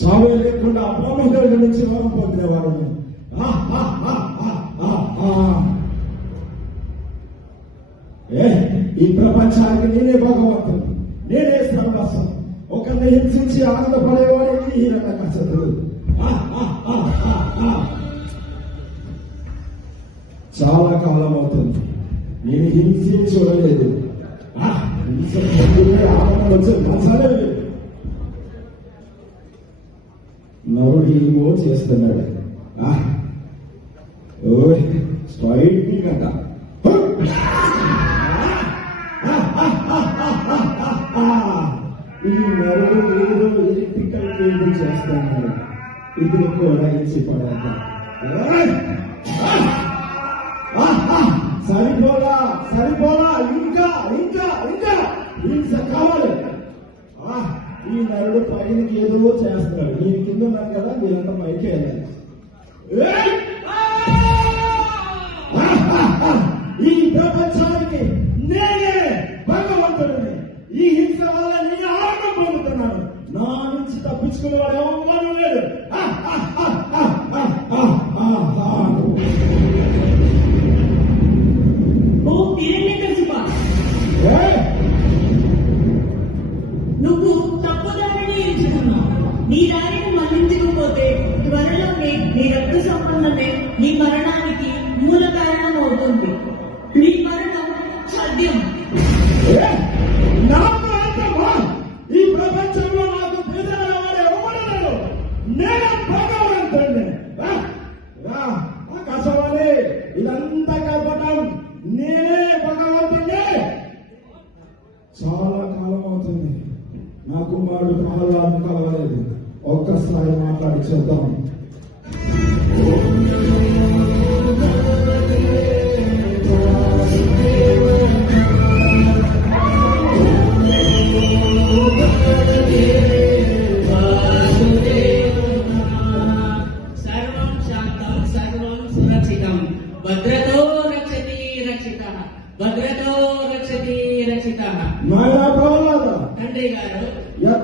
చావే లేకుండా అబ్రాహ్మణుడి నుంచి వరం పొందేవారు. ఈ ప్రపంచానికి నేనే భగవంతుడు, నేనే సర్వస్వం. ఒకరిని హింసించి ఆనందపడేవాడిని ఈ రకసతుడు. చాలా కాలం అవుతుంది నేను హింసే చూడలేదు. హింస ఆనందం వచ్చే మసాలే లేదు. నరుడు ఏమో చేస్తున్నాడు. స్ట్రైటింగ్ అంట. ఈ నరుడు ఏదో ఎలక్ట్రికల్ కేబుల్ చేస్తున్నాడు. ఇది కూడా ఇచ్చి పడాక సరిపోలా సరిపోలా, ఇంకా ఇంకా ఇంకా హింస కావాలి. ఈ నరుడు పైనకి ఏదో చేస్తున్నాడు. నేను కింద ఉన్నాను కదా, మీరంతా పైకి వెళ్ళాలి. ఈ ప్రపంచానికి నేనే భగవంతుడిని. ఈ హింస వల్ల నేను ఆనందం పొందుతున్నాను. నా నుంచి తప్పించుకునేవాడు ఎవరు లేడు. నువ్వు తప్పుదారిని ఎంచుకున్నావు. నీ దారిని మళ్లించకపోతే త్వరలోనే నీ రక్త సంబంధమే నీ మరణానికి మూల కారణం అవుతుంది. నీ మరణం సాధ్యం. ఈ ప్రపంచంలో నాకు పేదవాడు ఎవరు? నేను భగవంతుడిని. కసవాలి ఇదంతా కపటం. నేనే భగవంతుడిని. చాలా కాలం అవుతుంది నా కుమారుడు ప్రహ్లాద్ కలవలేదు. ఒక్కసారి మాట్లాడి చేద్దాం. సర్వం శాంతం సర్వం సురక్షితం భద్రతో రక్షతి రక్షిత భద్రతో రక్షతి రక్షిత. తండ్రి గారు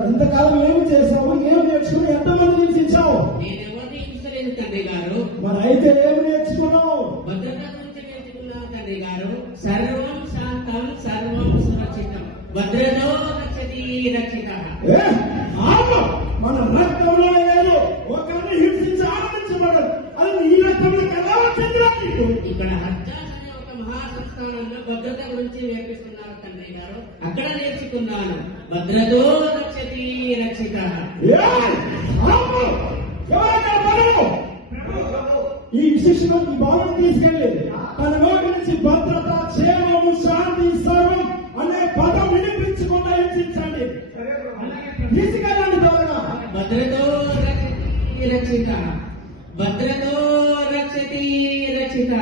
ఎంతకాలం ఏమి చేశావు? ఏం నేర్చుకుని ఎంతమంది హింసించావు? నేను ఎవరిని హింసలేదు తండ్రి గారు. మరి అయితే ఏమి నేర్చుకున్నావు? భద్రత గురించి నేర్చుకున్నాను తండ్రి గారు. సర్వం శాంతం సర్వం సురక్షితం భద్రతో రక్షతి రక్షిత. మన రక్తంలో లేదు. ఒకరిని హింసించి ఆనందించబడదు. అది నీ రక్తంలో కదా వచ్చింది. ఇక్కడ హత్యాస్ అనే ఒక మహాసంస్థానంలో భద్రత గురించి నేర్పిస్తున్నారు తండ్రి గారు. అక్కడ నేర్చుకున్నాను. భద్రతో రక్షతి రక్షిత. ఈ విశిష్టం ఈ భావన తీసుకెళ్ళి తన నోటి నుంచి భద్రత, క్షేమము, శాంతి, సర్వం అనే పదం వినిపించకుండా హింసించండి. తీసుకెళ్ళండి త్వరగా. భద్రతో రక్షతి రక్షిత భద్రతో రక్షతి రక్షిత.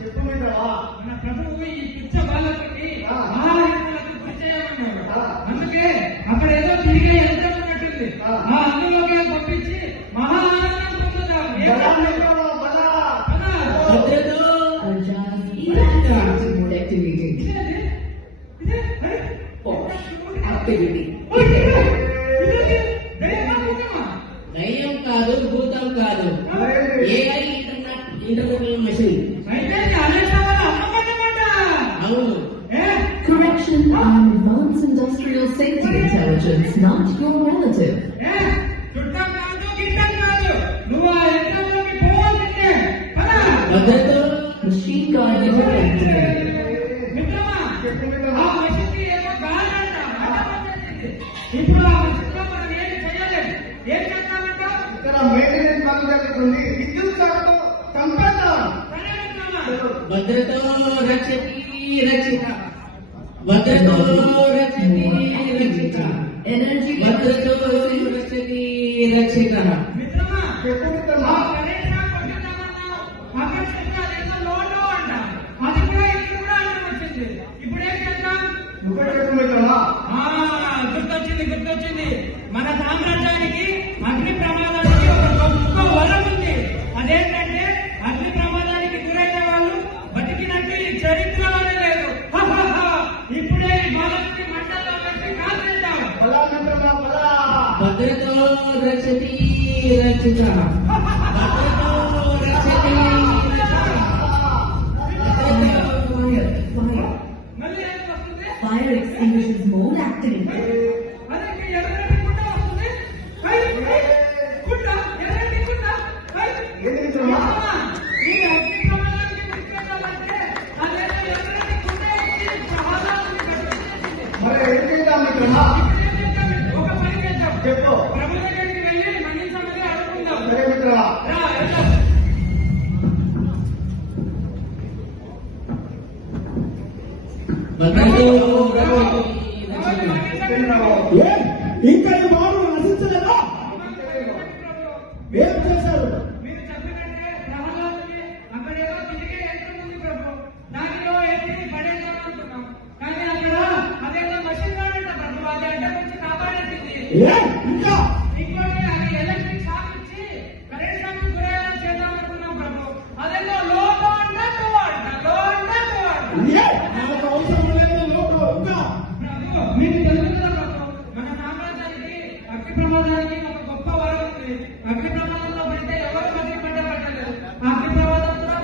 చెప్పమంటావా? మన ప్రభువు ఈ పిచ్చ బాలకుడికి మహాహింసలకు గురి చేయమన్నాడు. అందుకే అక్కడ ఏదో తిరిగే యంత్రం ఉన్నట్టుంది. ఆ అందులోకి పంపించి మహా ఆనందం పొందుతాం. భద్రతో దయ్యం కాదు, భూతం కాదు, ఏఐ ఇంటర్నెట్ మెషిన్. అవును. Correction and advanced industrial safety intelligence, not your relative. భద్రతో Machine guard your entry. ఇప్పుడు ఆ మనిషితో మనం ఏం చేయలేదు. ఏం చేస్తామంట? ఇక్కడ మెయింటెనెన్స్ పనులు జరుగుతుంది. విద్యుత్ శాఖతో సంపేద్దాం. భద్రతో రక్షతి రక్షిత భద్రతో రక్షతి రక్షిత Energy భద్రతో రక్షతి రక్షిత. మిత్రమా, చెప్పు మిత్రమా. ఆ గణేశ కొట్టుదామన్నావు. అక్కడ చెప్పాలి ఏదో లోటు అంట. అది కూడా ఇది కూడా అన్నం వచ్చింది. ఇప్పుడు ఏం చేద్దాం? నువ్వే చెప్పు మిత్రమా. గుర్తొచ్చింది. మన సామ్రాజ్యానికి అగ్ని ప్రమాదానికి ఒక గొప్ప వరం ఉంది. అదేంటంటే అగ్ని ప్రమాదానికి గురైన వాళ్ళు బతికినట్టు ఈ చరిత్రలోనే లేదు. ఇప్పుడే ఈ బాలకుడి మంటల్లో పెట్టి కాల్చేద్దాం. పలా మిత్రమా పలా. భద్రతో రక్షతి రక్షిత భద్రతో రక్షతి మళ్ళీ ఏం వస్తుంది? Fire extinguishers mode activated. అదే ఇంకా ఎర్రటి కుండ వస్తుంది. కుండ, ఎర్రటి కుండ. ఏంటి మిత్రమా? ఈ అగ్ని ప్రమాదానికి తీసుకెళ్ళాలంటే అదేదో ఎర్రటి కుండ ఇచ్చి ప్రమాదాన్ని గడిపేసింది. మరి ఏం చేద్దాం మిత్రమా? ఒక పని చేద్దాం. చెప్పు. ప్రభు దగ్గరికి వెళ్ళి మన్నించమని అడుగుకుందాం. సరే మిత్రమా. రా, వెళ్దాం. భద్రతో మమ్మల్ని మన్నించండి ప్రభు. ఏ? ఇంకా ఈ వారు నశించలేదా? ఏం చేశారు? మీరు చెప్పినట్టే ప్రహ్లాదుని అక్కడేదో తిరిగే యంత్రం ఉంది ప్రభు. దానిలో ఎత్తి పడేద్దాం అనుకున్నాం. కానీ అక్కడ అదేదో మషిన్ గన్ అంట ప్రభు. అది అడ్డ నుంచి కాపాడేసింది. ఏ? ఇంకా ఇంకోటి అది ఎలక్ట్రిక్ షాక్ ఇచ్చి కరెంట్ షాక్ గురయ్యేలా చేద్దాం అనుకున్నాం ప్రభు. అదేదో లో అంట టూ అంట. ఏ? నాకు అవసరం లేదు లోటు. ఇంకా ప్రభు మీకు తెలుసు కదా ప్రభు, మన సామ్రాజ్యానికి అగ్ని ప్రమాదానికి ఒక గొప్ప వరం ఉంది. అగ్ని ప్రమాదంలో పడితే ఎవరు బతికి పట్టలేదు. ఆ అగ్ని ప్రమాదం కూడా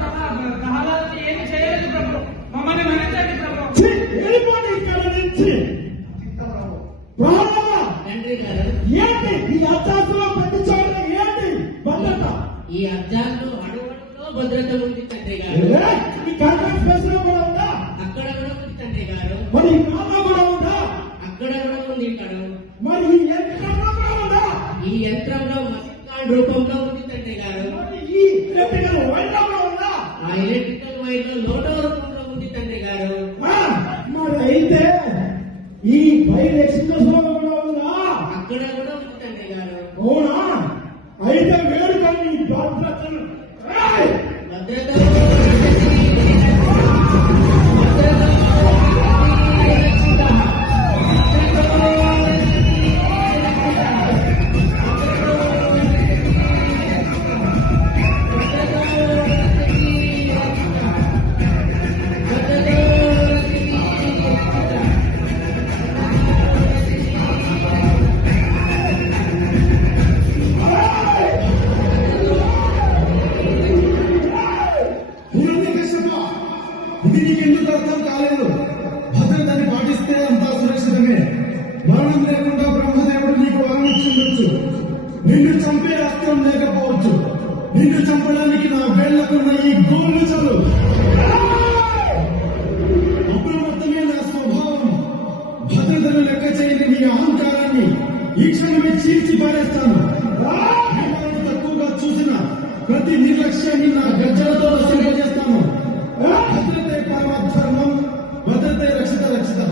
ప్రహ్లాదుని ఏమి చేయలేదు ప్రభు. మమ్మల్ని మన్నించండి ప్రభు. ఛీ! వెళ్ళిపోండి ఇక్కడ నుంచి. చిత్తం రావు. ప్రహ్లాద, తండ్రి గారు ఏంటి ఈ అత్యాసలో ప్రతి చోట ఏంటి భద్రత? ఈ అబ్జార్లో అడుగులో భద్రత ఉంది తండ్రి గారు. ఏ? ఈ కాంట్రాక్ట్ స్పేస్ లో కూడా ఉందా? అక్కడ కూడా ఉంది తండ్రి గారు. మరి ఈ కాల్లో కూడా ఉందా? అక్కడ కూడా ఉంది ఇక్కడ. మరి ఈ యంత్రంలో కూడా ఉందా? ఈ యంత్రంలో మసికాన్ రూపంలో ఉంది తండ్రి గారు. మరి ఈ ఎలక్ట్రికల్ వైర్లో కూడా ఉందా? ఆ ఎలక్ట్రికల్ వైర్ లో లోటో రూపంలో ఉంది తండ్రి గారు. ఆ, మరి అయితే ఈ ఫైర్ ఎక్స్ప్రెస్ లో కూడా ఉందా? అక్కడ కూడా ఉంది తండ్రి గారు. అవునా? అయితే వేరు కానీ ఈ భద్రతను ఏయ్! భద్రతో రక్షతి భద్రతో రక్షిత భద్రతో ఇది నీకెందుకు అర్థం కాలేదు? భద్రతని పాటిస్తే అంతా సురక్షితమే. మరణం లేకుండా బ్రహ్మదేవుడు నీకు వరమిచ్చుండొచ్చు. నిన్ను చంపే అస్త్రం లేకపోవచ్చు. నిన్ను చంపడానికి నా వేళ్లకున్న ఈ గోళ్ళు చలు. అప్రమత్తమే నా స్వభావం. భద్రతను లెక్క చేయని నీ అహంకారాన్ని ఈ క్షణమే చీల్చి పారేస్తాను. ఎవరు తక్కువగా చూసిన ప్రతి నిర్లక్ష్యాన్ని నా గజ్జలతో నశింపజేస్తాను. భద్రతే పరమధర్మం, భద్రతే రక్షిత రక్షిత.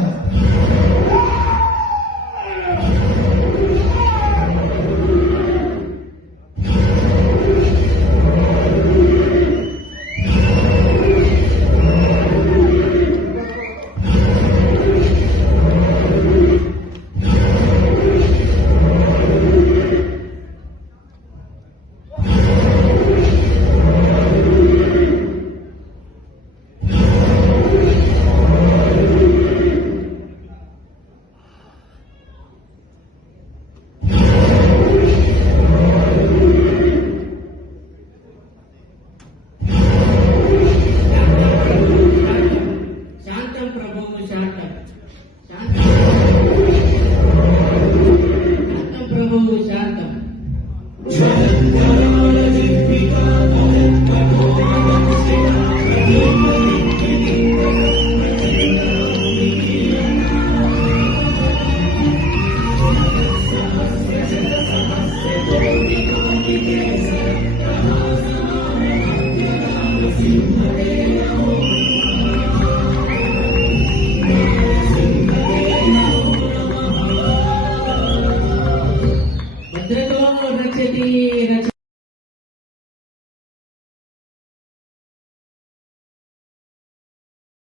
శాంతం ప్రభువు శాంతం శాంతం శాంతం ప్రభువు శాంతం. భద్రతో రక్షతి రక్ష